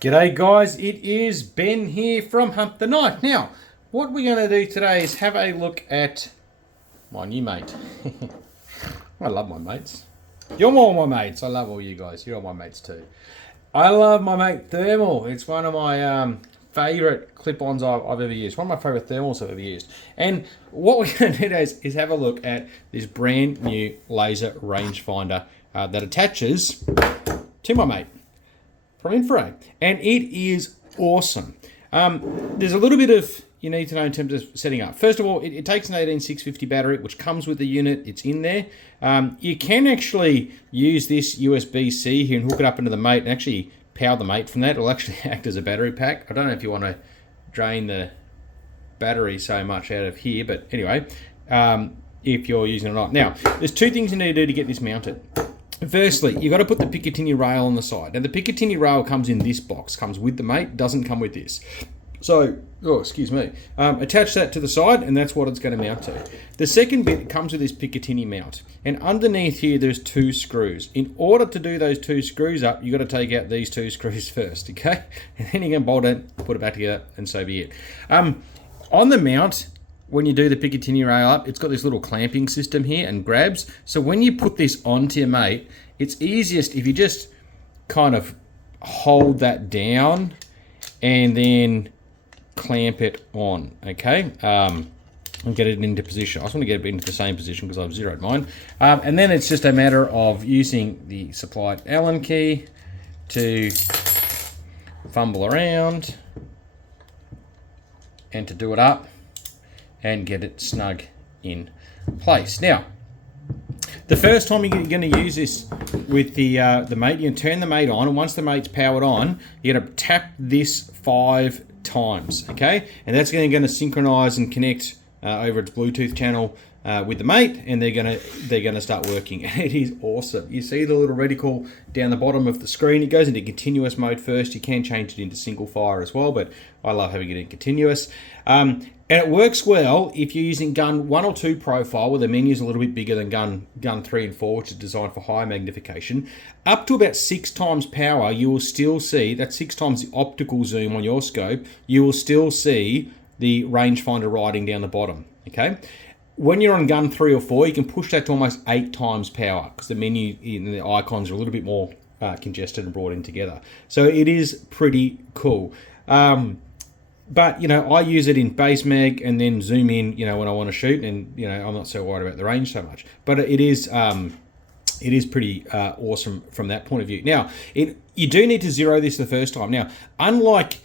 G'day guys, it is Ben here from Hunt the Night. Now, what we're going to do today is have a look at my new mate. I love my mates. You're all my mates. I love all you guys. You're all my mates too. I love my mate Thermal. It's one of my favourite clip-ons I've ever used. One of my favourite thermals I've ever used. And what we're going to do today is have a look at this brand new laser rangefinder that attaches to my mate from InfiRay, and it is awesome. There's a little bit of you need to know in terms of setting up. First of all, it takes an 18650 battery, which comes with the unit. It's in there. You can actually use this USB-C here and hook it up into the mate and actually power the mate from that. It'll actually act as a battery pack. I don't know if you want to drain the battery so much out of here, but anyway, if you're using it or not. Now, there's two things you need to do to get this mounted. Firstly, you've got to put the Picatinny rail on the side. Now, the Picatinny rail comes in this box, comes with the mate, doesn't come with this. So, attach that to the side, and that's what it's going to mount to. The second bit comes with this Picatinny mount, and underneath here, there's two screws. In order to do those two screws up, you've got to take out these two screws first, okay? And then you can bolt it, put it back together, and so be it. On the mount, when you do the Picatinny rail up, it's got this little clamping system here and grabs. So when you put this onto your mate, it's easiest if you just kind of hold that down and then clamp it on, okay? And get it into position. I just want to get it into the same position because I've zeroed mine. And then it's just a matter of using the supplied Allen key to fumble around and to do it up and get it snug in place. Now, the first time you're going to use this with the mate, you can turn the mate on, and once the mate's powered on, you're going to tap this 5 times, okay? And that's going to synchronize and connect over its Bluetooth channel with the mate, and they're going to start working. And it is awesome. You see the little reticle down the bottom of the screen. It goes into continuous mode first. You can change it into single fire as well, but I love having it in continuous. And it works well if you're using gun 1 or 2 profile, where the menu's a little bit bigger than gun 3 and 4, which is designed for high magnification. Up to about 6 times power, you will still see, that's 6 times the optical zoom on your scope, you will still see the rangefinder writing down the bottom, okay? When you're on gun 3 or 4, you can push that to almost 8 times power because the menu and the icons are a little bit more congested and brought in together. So it is pretty cool. But, you know, I use it in base mag and then zoom in, you know, when I want to shoot, and, you know, I'm not so worried about the range so much. But it is pretty awesome from that point of view. Now, you do need to zero this the first time. Now, unlike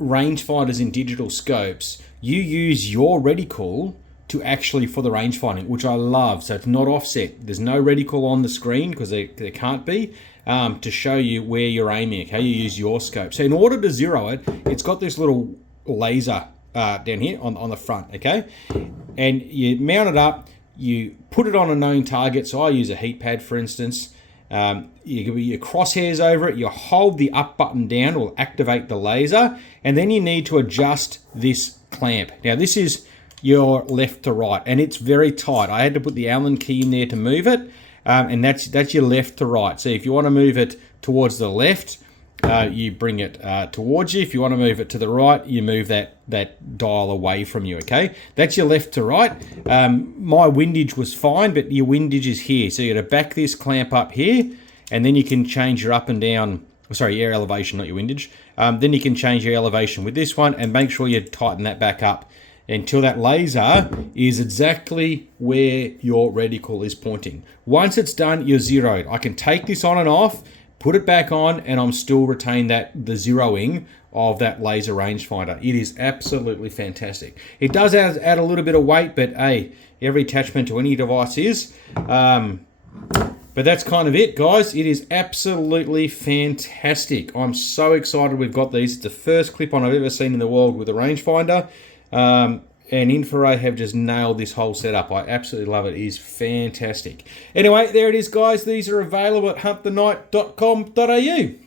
rangefinders in digital scopes, you use your reticle to actually for the rangefinding, which I love. So it's not offset. There's no reticle on the screen because there can't be. To show you where you're aiming, how you use your scope. So in order to zero it, it's got this little laser down here on the front, okay? And you mount it up, you put it on a known target. So I use a heat pad, for instance. You give your crosshairs over it, you hold the up button down, will activate the laser, and then you need to adjust this clamp. Now this is your left to right, and it's very tight. I had to put the Allen key in there to move it. And that's your left to right. So if you want to move it towards the left, you bring it towards you. If you want to move it to the right, you move that dial away from you, okay? That's your left to right. My windage was fine, but your windage is here. So you're going to back this clamp up here, and then you can change your up and down, sorry, air elevation, not your windage. Then you can change your elevation with this one, and make sure you tighten that back up until that laser is exactly where your reticle is pointing. Once it's done, you're zeroed. I can take this on and off, put it back on, and I'm still retain the zeroing of that laser rangefinder. It is absolutely fantastic. It does add a little bit of weight, but hey, every attachment to any device is. But that's kind of it, guys. It is absolutely fantastic. I'm so excited we've got these. It's the first clip-on I've ever seen in the world with a rangefinder. And InfiRay have just nailed this whole setup. I absolutely love it. It is fantastic. Anyway, there it is, guys. These are available at hunttonight.com.au.